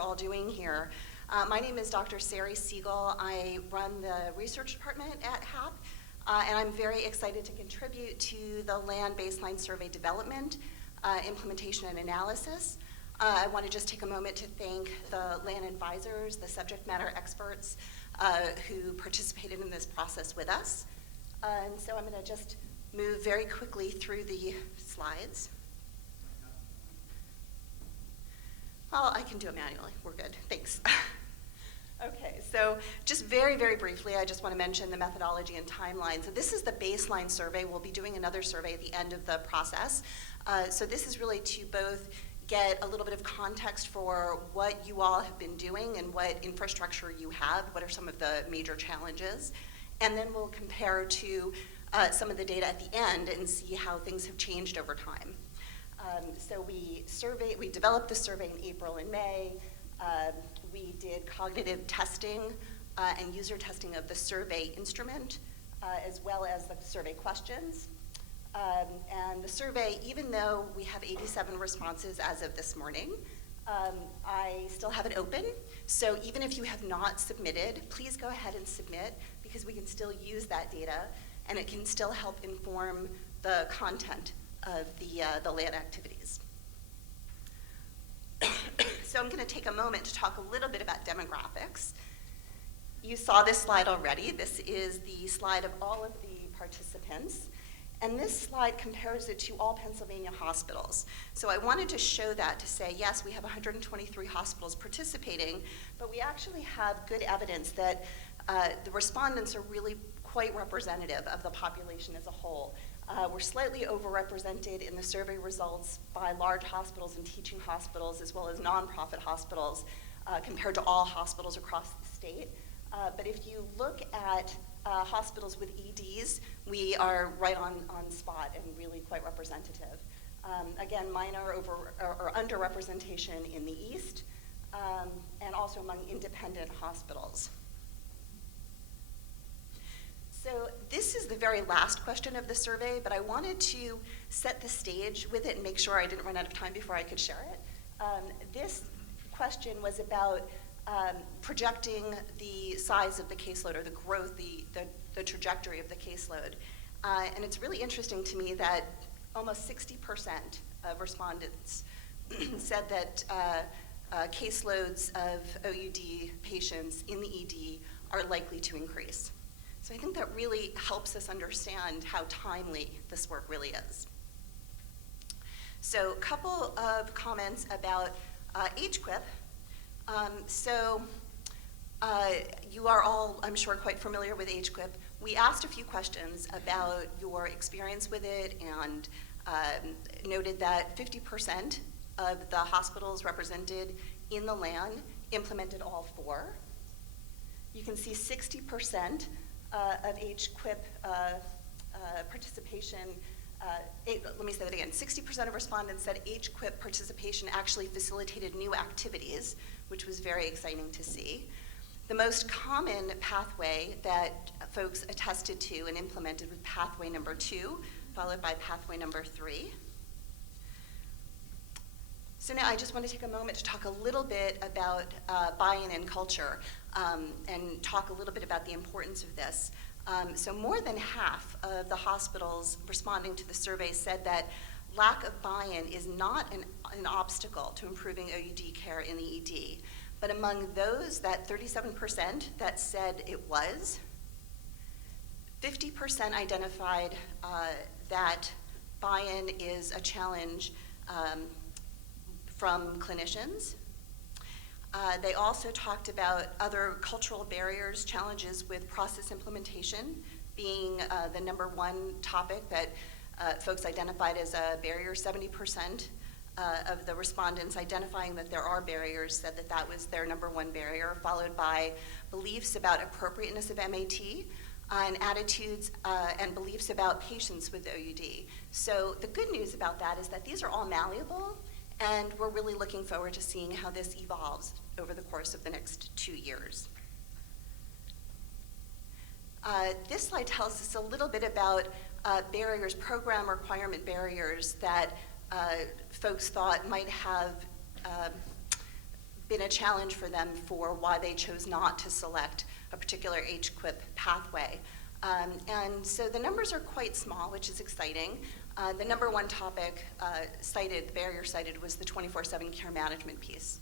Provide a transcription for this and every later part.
all doing here. My name is Dr. Sari Siegel. I run the research department at HAP, and I'm very excited to contribute to the LAN baseline survey development, implementation, and analysis. I want to just take a moment to thank the LAN advisors, the subject matter experts who participated in this process with us. And so I'm going to just move very quickly through the slides. Well, I can do it manually. We're good. Thanks. Okay, so just very, very briefly, I just want to mention the methodology and timeline. So this is the baseline survey. We'll be doing another survey at the end of the process. So this is really to both get a little bit of context for what you all have been doing and what infrastructure you have, what are some of the major challenges, and then we'll compare to some of the data at the end and see how things have changed over time. So we developed the survey in April and May. We did cognitive testing and user testing of the survey instrument, as well as the survey questions. And the survey, even though we have 87 responses as of this morning, I still have it open. So even if you have not submitted, please go ahead and submit, because we can still use that data, and it can still help inform the content of the LAN activities. So I'm going to take a moment to talk a little bit about demographics. You saw this slide already. This is the slide of all of the participants. And this slide compares it to all Pennsylvania hospitals. So I wanted to show that to say, yes, we have 123 hospitals participating, but we actually have good evidence that the respondents are really quite representative of the population as a whole. We're slightly overrepresented in the survey results by large hospitals and teaching hospitals, as well as nonprofit hospitals, compared to all hospitals across the state. But if you look at hospitals with EDs, we are right on spot and really quite representative. Again, minor or underrepresentation in the East, and also among independent hospitals. So this is the very last question of the survey, but I wanted to set the stage with it and make sure I didn't run out of time before I could share it. This question was about projecting the size of the caseload, or the growth, the trajectory of the caseload. And it's really interesting to me that almost 60% of respondents said that caseloads of OUD patients in the ED are likely to increase. So I think that really helps us understand how timely this work really is. So a couple of comments about HQIP. You are all, I'm sure, quite familiar with HQIP. We asked a few questions about your experience with it, and noted that 50% of the hospitals represented in the LAN implemented all four. You can see 60% of HQIP participation, let me say that again, 60% of respondents said HQIP participation actually facilitated new activities, which was very exciting to see. The most common pathway that folks attested to and implemented was pathway number 2, followed by pathway number 3. So now I just want to take a moment to talk a little bit about buy-in and culture, and talk a little bit about the importance of this. So more than half of the hospitals responding to the survey said that lack of buy-in is not an obstacle to improving OUD care in the ED. But among those, that 37% that said it was, 50% identified that buy-in is a challenge from clinicians. They also talked about other cultural barriers, challenges with process implementation being the number one topic that folks identified as a barrier. 70% of the respondents identifying that there are barriers said that that was their number one barrier, followed by beliefs about appropriateness of MAT, and attitudes and beliefs about patients with OUD. So the good news about that is that these are all malleable, and we're really looking forward to seeing how this evolves over the course of the next 2 years. This slide tells us a little bit about barriers, program requirement barriers that folks thought might have been a challenge for them for why they chose not to select a particular HQIP pathway. And so the numbers are quite small, which is exciting. The number one topic cited, barrier cited, was the 24/7 care management piece.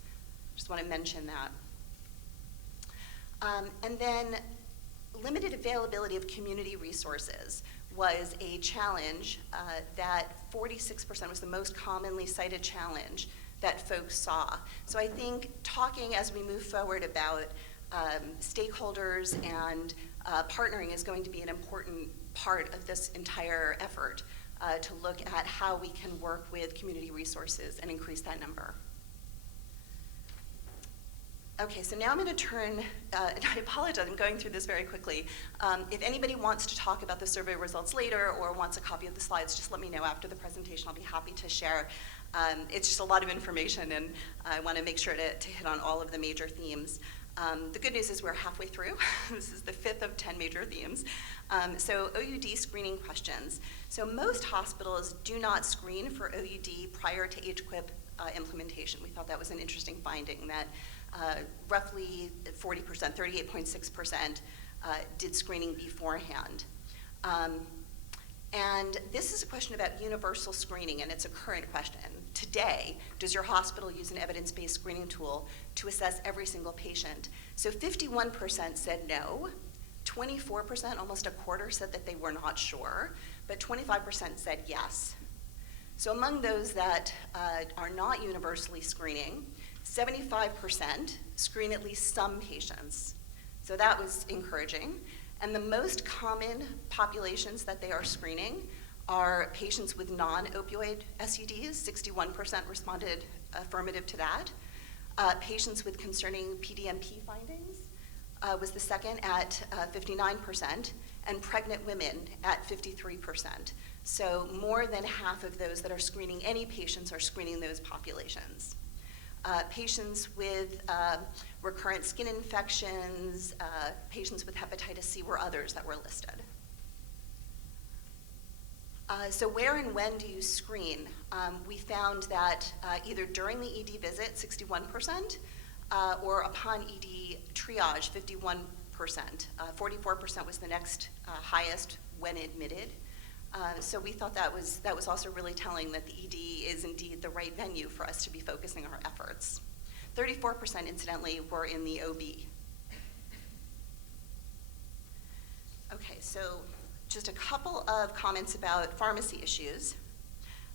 Just want to mention that. And then limited availability of community resources was a challenge that 46% was the most commonly cited challenge that folks saw. So I think talking as we move forward about stakeholders and partnering is going to be an important part of this entire effort to look at how we can work with community resources and increase that number. Okay, so now I'm going to turn, and I apologize, I'm going through this very quickly. If anybody wants to talk about the survey results later or wants a copy of the slides, just let me know after the presentation. I'll be happy to share. It's just a lot of information, and I want to make sure to hit on all of the major themes. The good news is we're halfway through. This is the 5th of 10 major themes. So OUD screening questions. So most hospitals do not screen for OUD prior to HQIP implementation. We thought that was an interesting finding, that roughly 40%, 38.6% did screening beforehand. And this is a question about universal screening, and it's a current question. Today, does your hospital use an evidence-based screening tool to assess every single patient? So 51% said no, 24%, almost a quarter, said that they were not sure, but 25% said yes. So among those that are not universally screening, 75% screen at least some patients. So that was encouraging. And the most common populations that they are screening are patients with non-opioid SUDs, 61% responded affirmative to that. Patients with concerning PDMP findings was the second at 59%, and pregnant women at 53%. So more than half of those that are screening any patients are screening those populations. Patients with recurrent skin infections, patients with hepatitis C were others that were listed. So where and when do you screen? We found that either during the ED visit, 61%, or upon ED triage, 51%. 44% was the next highest when admitted. So we thought that was also really telling that the ED is indeed the right venue for us to be focusing our efforts. 34%, incidentally, were in the OB. Okay, so just a couple of comments about pharmacy issues.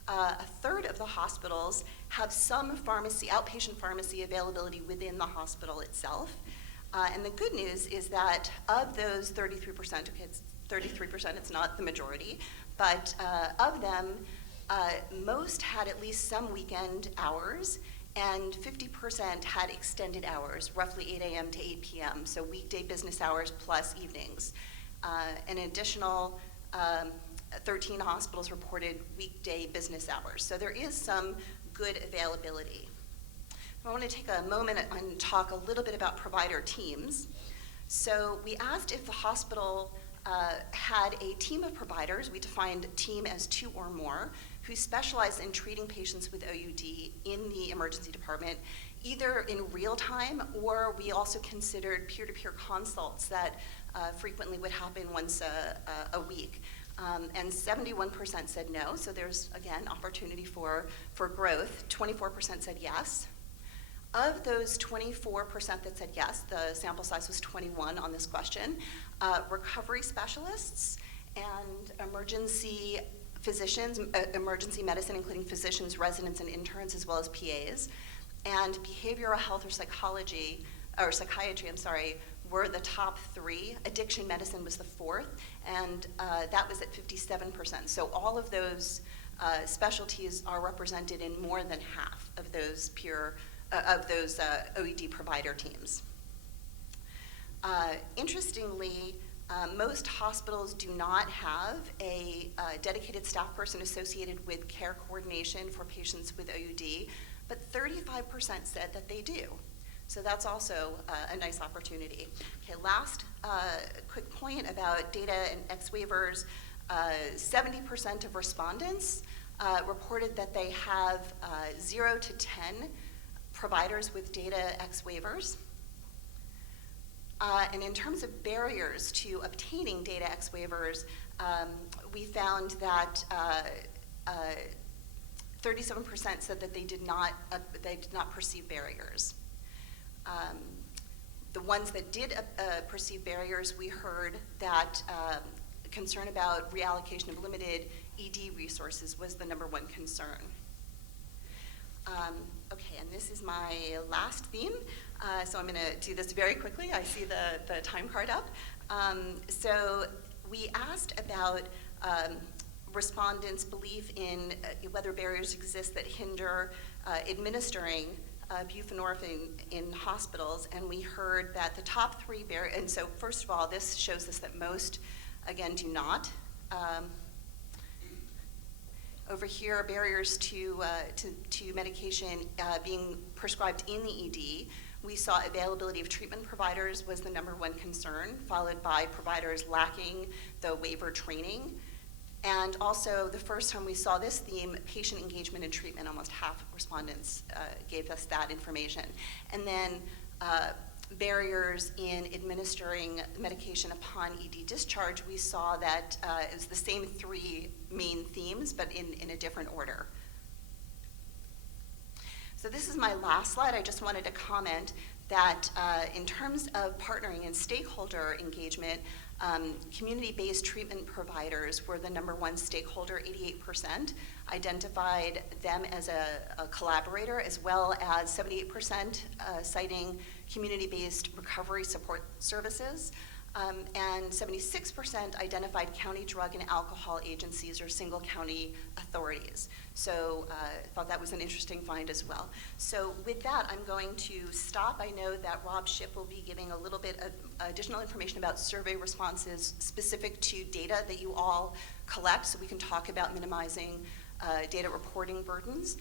A third of the hospitals have some pharmacy, outpatient pharmacy availability within the hospital itself. And the good news is that of those 33%, okay, it's 33%, it's not the majority, but of them, most had at least some weekend hours, and 50% had extended hours, roughly 8 a.m. to 8 p.m., so weekday business hours plus evenings. An additional 13 hospitals reported weekday business hours, so there is some good availability. I want to take a moment and talk a little bit about provider teams. So we asked if the hospital had a team of providers. We defined team as 2 or more who specialize in treating patients with OUD in the emergency department, either in real time, or we also considered peer-to-peer consults that frequently would happen once a week. And 71% said no, so there's, again, opportunity for growth. 24% said yes. Of those 24% that said yes, the sample size was 21 on this question, recovery specialists and emergency physicians, emergency medicine, including physicians, residents, and interns, as well as PAs, and behavioral health or psychiatry, were the top 3. Addiction medicine was the 4th, and that was at 57%. So all of those specialties are represented in more than half of those OED provider teams. Interestingly, most hospitals do not have a dedicated staff person associated with care coordination for patients with OUD, but 35% said that they do. So that's also a nice opportunity. Okay, last quick point about data and X waivers. 70% of respondents reported that they have 0 to 10 providers with data X waivers. And in terms of barriers to obtaining data X waivers, we found that 37% said that they did not perceive barriers. The ones that did perceive barriers, we heard that concern about reallocation of limited ED resources was the #1 concern. Okay, and this is my last theme, so I'm going to do this very quickly. I see the time card up. So we asked about respondents' belief in whether barriers exist that hinder administering buprenorphine in hospitals, and we heard that the top 3 barriers, and so first of all, this shows us that most, again, do not. Over here are barriers to medication being prescribed in the ED. We saw availability of treatment providers was the #1 concern, followed by providers lacking the waiver training. And also, the first time we saw this theme, patient engagement and treatment, almost half of respondents gave us that information. And then barriers in administering medication upon ED discharge, we saw that it was the same 3 main themes, but in a different order. So this is my last slide. I just wanted to comment that in terms of partnering and stakeholder engagement, community-based treatment providers were the #1 stakeholder. 88% identified them as a collaborator, as well as 78% citing community-based recovery support services, and 76% identified county drug and alcohol agencies or single county authorities. So I thought that was an interesting find as well. So with that, I'm going to stop. I know that Rob Shipp will be giving a little bit of additional information about survey responses specific to data that you all collect, so we can talk about minimizing data reporting burdens.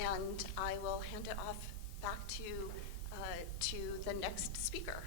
And I will hand it off back to the next speaker.